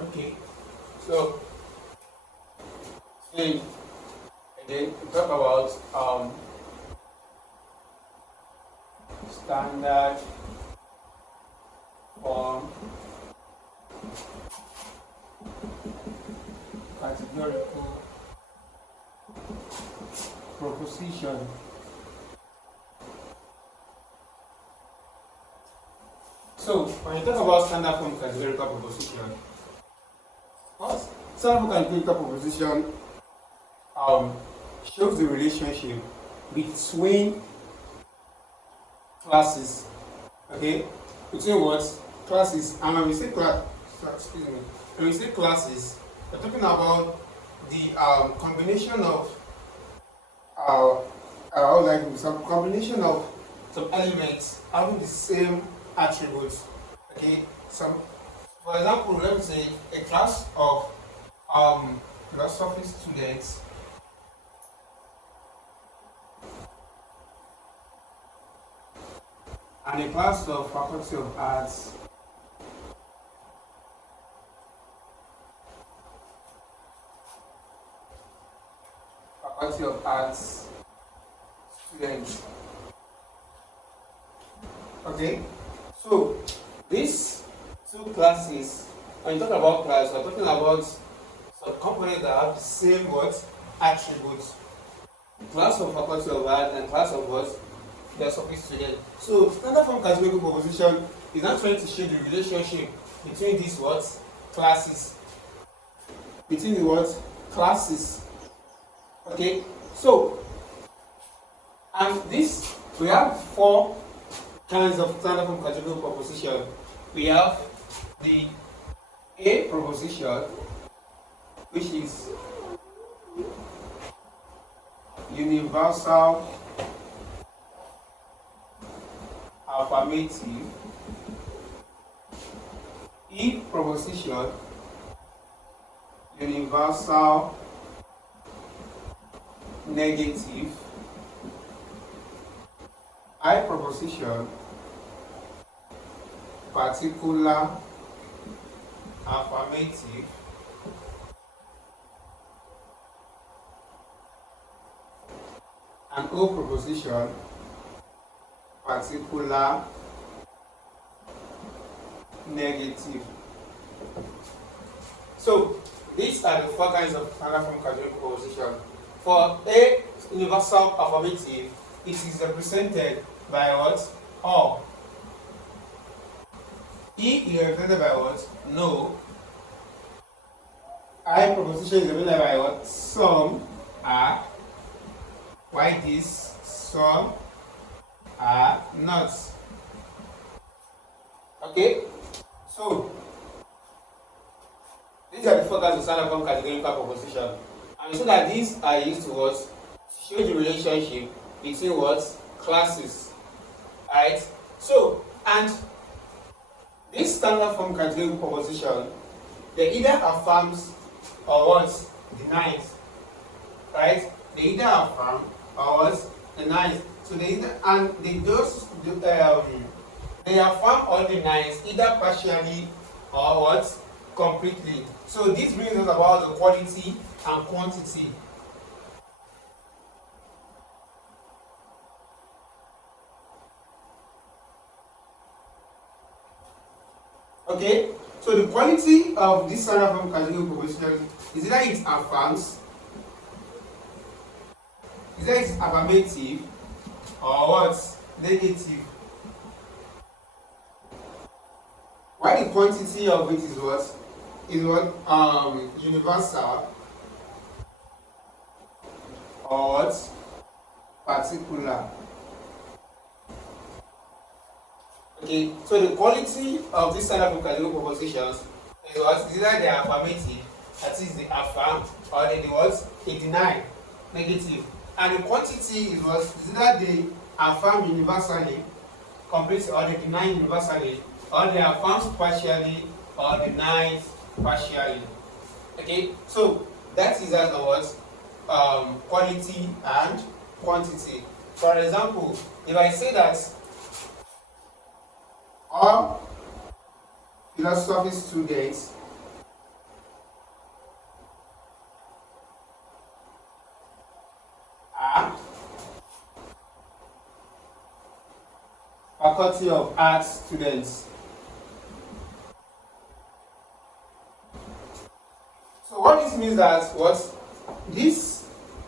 Okay, so today again we talk about standard form categorical proposition. So when you talk about standard form categorical proposition, what standard form categorical proposition shows the relationship between classes. Okay, between what classes, and when we say class, excuse me, when we say classes, we're talking about the combination of some combination of some elements having the same attributes. Okay, some, for example, let me say a class of philosophy students and a class of faculty of arts students. Okay, so these two classes, when you talk about class, we're talking about some components that have the same what attributes. Class of faculty of art and class of what philosophy student. So standard form categorical proposition is not trying to show the relationship between these what classes. Between the what classes. Okay, so and this we have four kinds of standard form categorical proposition. We have the A proposition, which is universal affirmative. E proposition, universal negative. I proposition, particular affirmative. And O proposition, particular negative. So these are the four kinds of standard form categorical proposition. For A universal affirmative, it is represented by what? All. E is represented by what? No. I proposition is represented by what? Some are. Why this? Some are not. Okay? So these are the four kinds of standard form categorical proposition. And so that these are used to what? Show the relationship between what? Classes. Right? So, and this standard form categorical proposition, they either affirms or what? Denies. Right? They either affirm or what? Denies. So they either, and they just they affirm or denies either partially or what? Completely. So this brings us about the quality and quantity. Okay, so the quality of this standard form categorical proposition is either it affirms, is either it's affirmative or what? Negative. Why the quantity of it is what? Is what? Universal or what? Particular. Okay, so the quality of this standard form categorical propositions is what? Is either they are affirmative, that is they affirm, or they what? They deny, negative. And the quantity is what? Is either they affirm universally, completely, or they deny universally, or they affirm partially, or deny partially. Okay, so that is as what? Quality and quantity. For example, if I say that all philosophy students Faculty of Arts students. So what this means that what this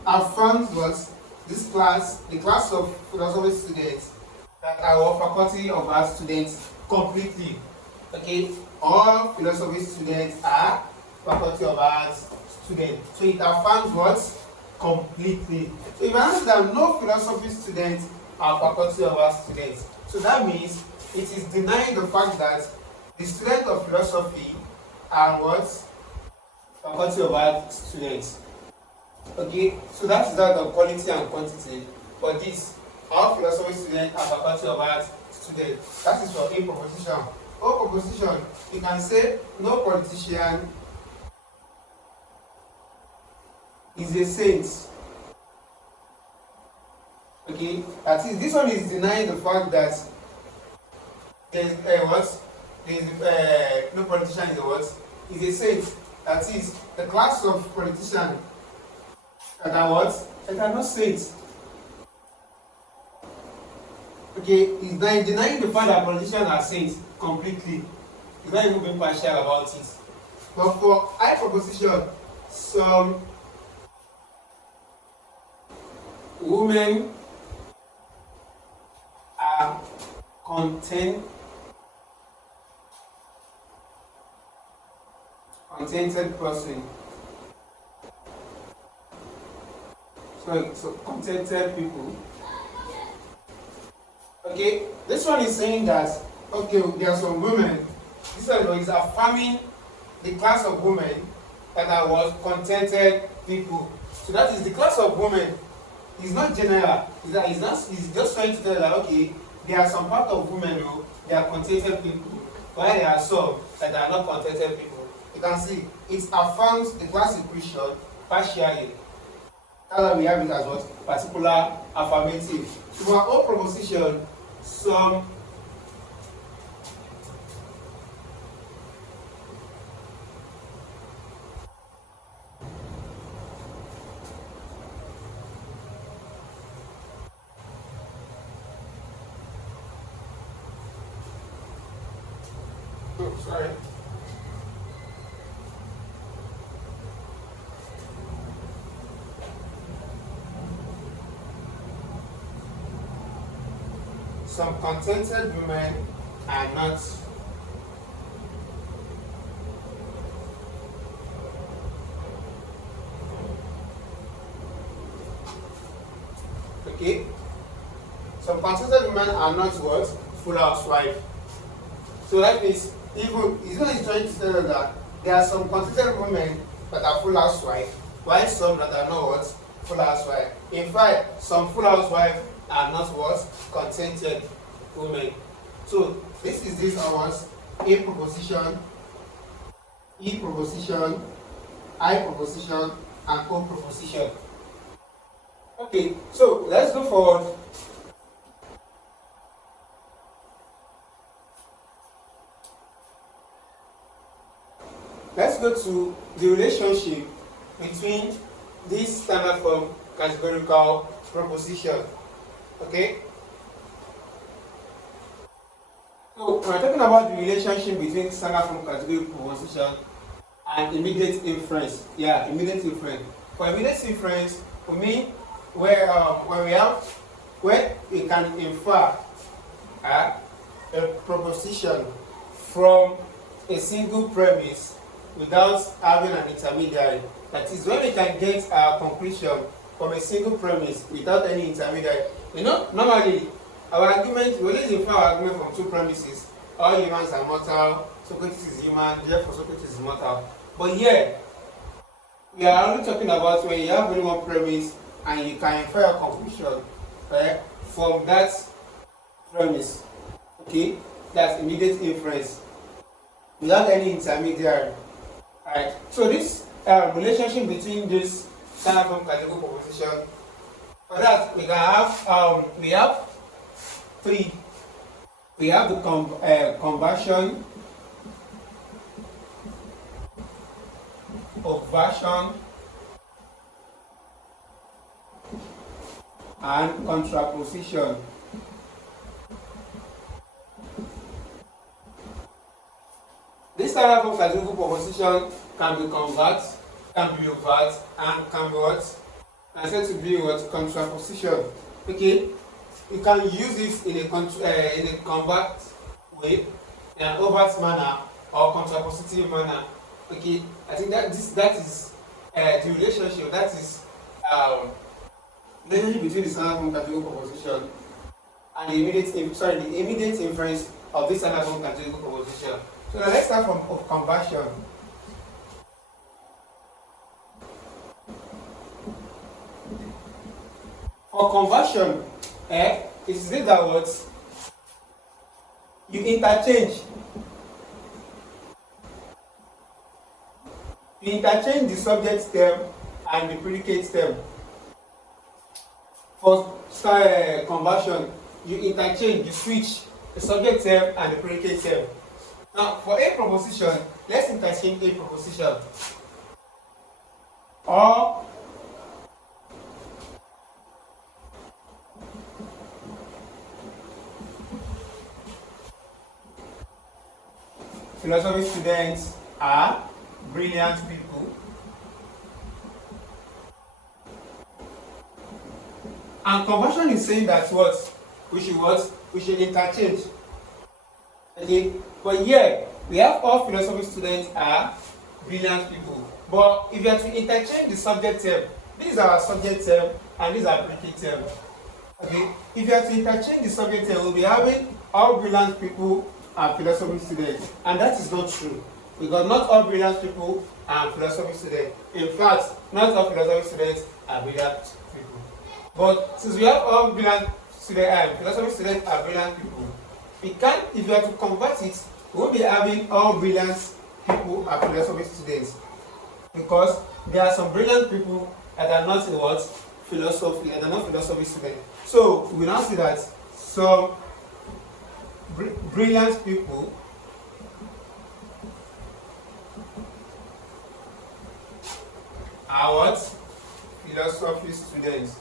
affirms what this class, the class of philosophy students that are our Faculty of Arts students completely. Okay, all philosophy students are Faculty of Arts students. So it affirms what? Completely. So if I answer that no philosophy students are Faculty of Arts students, so that means it is denying the fact that the students of philosophy are what? Faculty of Arts students. Okay, so that is that of quality and quantity. For this, all philosophy students are Faculty of Arts students. That is for A proposition. O proposition, you can say no politician is a saint. Okay, that is, this one is denying the fact that there is what? There is no politician is a what? Is a saint. That is the class of politicians that are what? That are not saints. Okay, it's denying the fact that politicians are saints completely. It's not even being partial about it. But for I proposition, some women are contented person. So contented people. Okay, this one is saying that okay, there are some women. This one is affirming the class of women that are what contented people. So that is the class of women. It's not general. It's just trying to tell that okay, there are some part of women who they are contented people, while there are some that are not contented people. You can see it affirms the class equation partially. That's why we have it as what? Particular affirmative. So for all proposition, some sorry. Some contented women are not okay. Some contented women are not what? Full housewife. So that means even it's not trying to tell us that there are some contented women that are full housewife, while some that are not what? Full housewife. In fact, some full housewife are not what? Contented women. So this ours A proposition, E proposition, I proposition, and O proposition. Okay, so let's go forward. Let's go to the relationship between this standard form categorical proposition. Okay? So we're talking about the relationship between standard form categorical proposition and immediate inference. Yeah, immediate inference. For immediate inference, for me, where we can infer a proposition from a single premise without having an intermediary. That is when we can get our conclusion from a single premise without any intermediary. You know, normally our argument, we always infer our argument from two premises. All humans are mortal, Socrates is human, therefore Socrates is mortal. But here, we are only talking about when you have only one premise and you can infer a conclusion from that premise. Okay, that's immediate inference without any intermediary. Alright, so this relationship between this standard form categorical proposition, for that we can have we have three. We have the conversion, obversion, and contraposition. This standard form categorical proposition can be convert, can be overt, and can be what? And said to be what? Contraposition. Okay? You can use it in a convert way, in an overt manner, or contrapositive manner. Okay? I think that is the relationship. That is relationship between the standard form categorical proposition and the immediate inference of this standard form categorical proposition. So now let's start from of conversion. For conversion, it is this that what you interchange. You interchange the subject term and the predicate term. For conversion, you interchange, you switch the subject term and the predicate term. Now, for a proposition, let's interchange a proposition. Or philosophy students are brilliant people. And conversion is saying that we should interchange. Okay, but here we have all philosophy students are brilliant people. But if you are to interchange the subject term, this is our subject term and this is our predicate term. Okay, if you are to interchange the subject term, we'll be having all brilliant people are philosophy students, and that is not true, because not all brilliant people are philosophy students. In fact, not all philosophy students are brilliant people. But since we have all brilliant students, philosophy students are brilliant people, we can't, if you are to convert it, we won't be having all brilliant people are philosophy students, because there are some brilliant people that are not in what? Philosophy, and are not philosophy students. So we now see that some brilliant people are what? Philosophy students.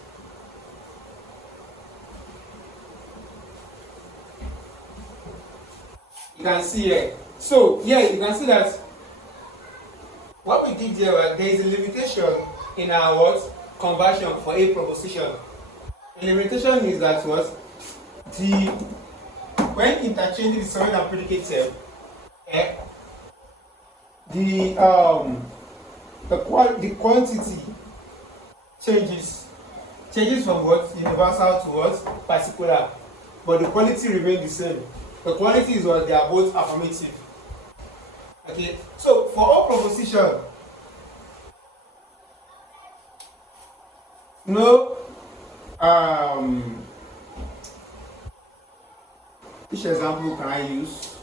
You can see here. So here you can see that what we did here, there is a limitation in our what? Conversion for a proposition. The limitation is that what? When interchanging the subject and predicate term, the quantity changes from what? Universal to what? Particular, but the quality remains the same. The quality is what? They are both affirmative. Okay, so for all proposition, no which example can I use?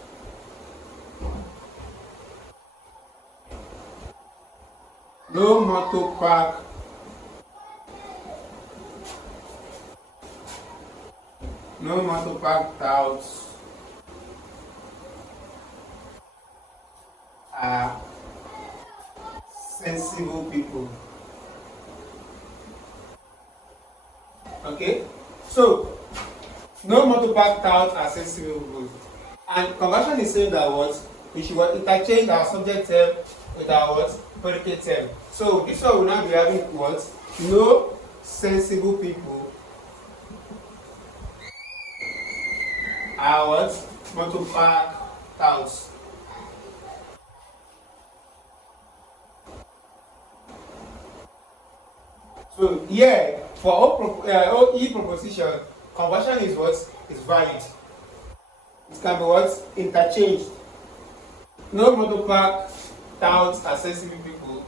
No motor park touts are sensible people. Okay, so no motor park touts are sensible people, and conversion is saying that what? We should interchange our subject term with our what? Predicate term. So this one will now be having what? No sensible people are what? Motor park touts. So here, for all E proposition, conversion is what? Is valid. It can be what? Interchanged. No motor park touts are sensible people.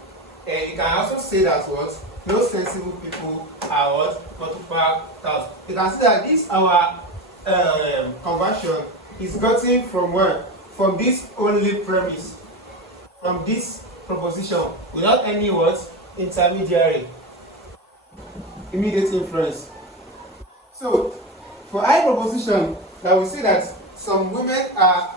And you can also say that what? No sensible people are what? Motor park touts. You can see that this our conversion is gotten from where? From this only premise, from this proposition, without any what? Intermediary. Immediate inference. So for I proposition, that we see that some women are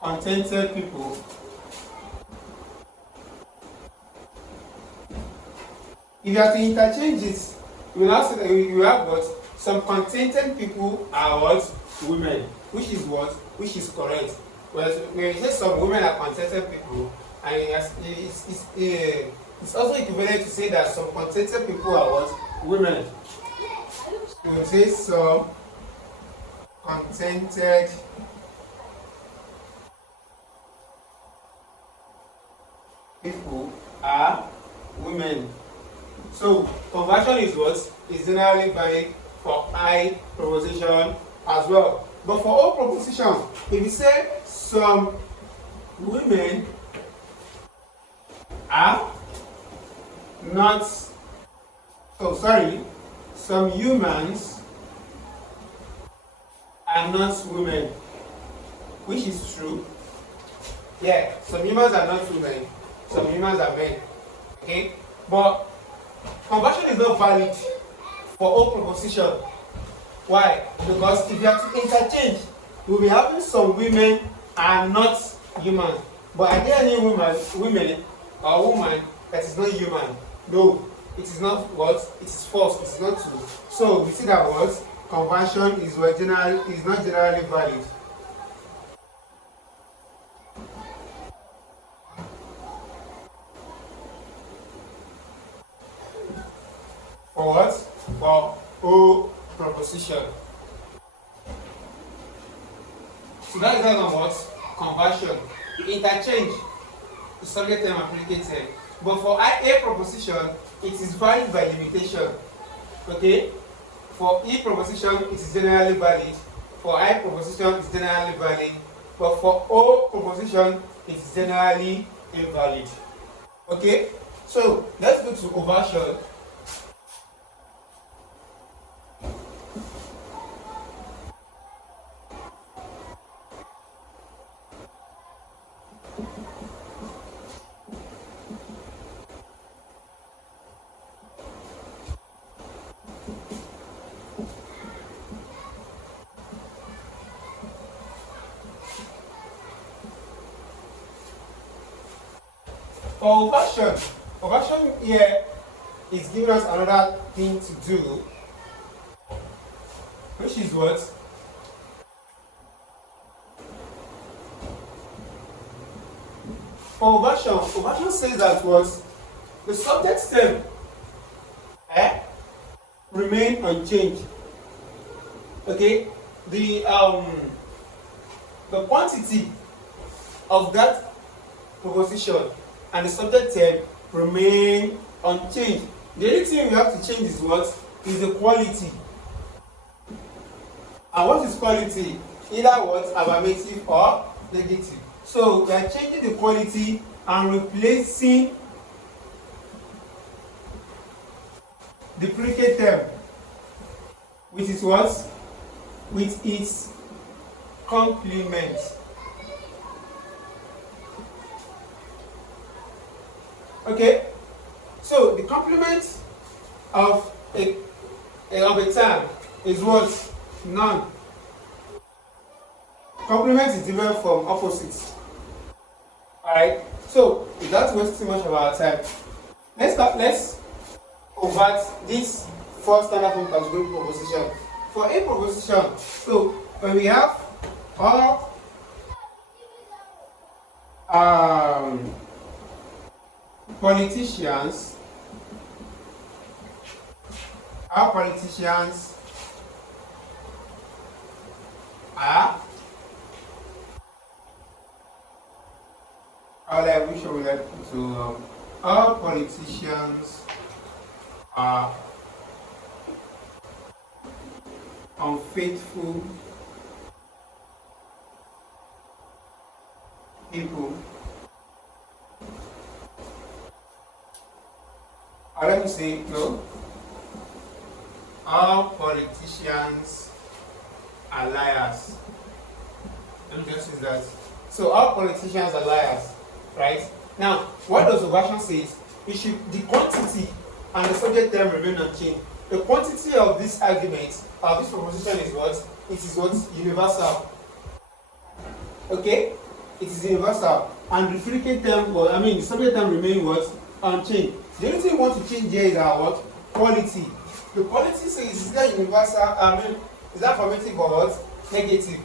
contented people. If you have to interchange it, you will now see that you have what? some contented people are what? Women. Which is what? Which is correct. When you say some women are contented people, and it's also equivalent to say that some contented people are what? Women. So we say some contented people are women. So conversion is what? Is generally valid for I proposition as well. But for O proposition, if you say some women are not, some humans are not women, which is true. Yeah, some humans are not women, some humans are men. Okay, but conversion is not valid for all proposition. Why? Because if you have to interchange, we'll be having some women are not human. But are there any women or woman that is not human? No, it is not what? It is false, it is not true. So we see that what? Conversion is not generally valid. For what? For O proposition. So that is on what? Conversion. Interchange the subject term and predicate term. But for A proposition, it is valid by limitation. Okay? For E proposition, it is generally valid. For I proposition, it is generally valid. But for O proposition, it is generally invalid. Okay? So let's go to conversion. For conversion here is giving us another thing to do, which is what? For conversion says that what? The subject term remain unchanged. Okay? The quantity of that proposition and the subject term remain unchanged. The only thing we have to change is what? Is the quality. And what is quality? Either what? Affirmative or negative. So we are changing the quality and replacing the predicate term with its what? With its complement. Okay, so the complement of a term is what? None. Complement is different from opposites. Alright, so without wasting much of our time, let's convert this first standard form categorical proposition. For a proposition, so when we have all politicians, our politicians are, all politicians are unfaithful people. Or let me say, no, all politicians are liars. Let me just use that. So all politicians are liars, right? Now, what does the version say? The quantity and the subject term remain unchanged. The quantity of this argument, of this proposition is what? It is what? Universal. Okay? It is universal. And the predicate term, the subject term remain what? Unchanged. The only thing we want to change here is our what? Quality. The quality says is that universal, is that affirmative or what? Negative.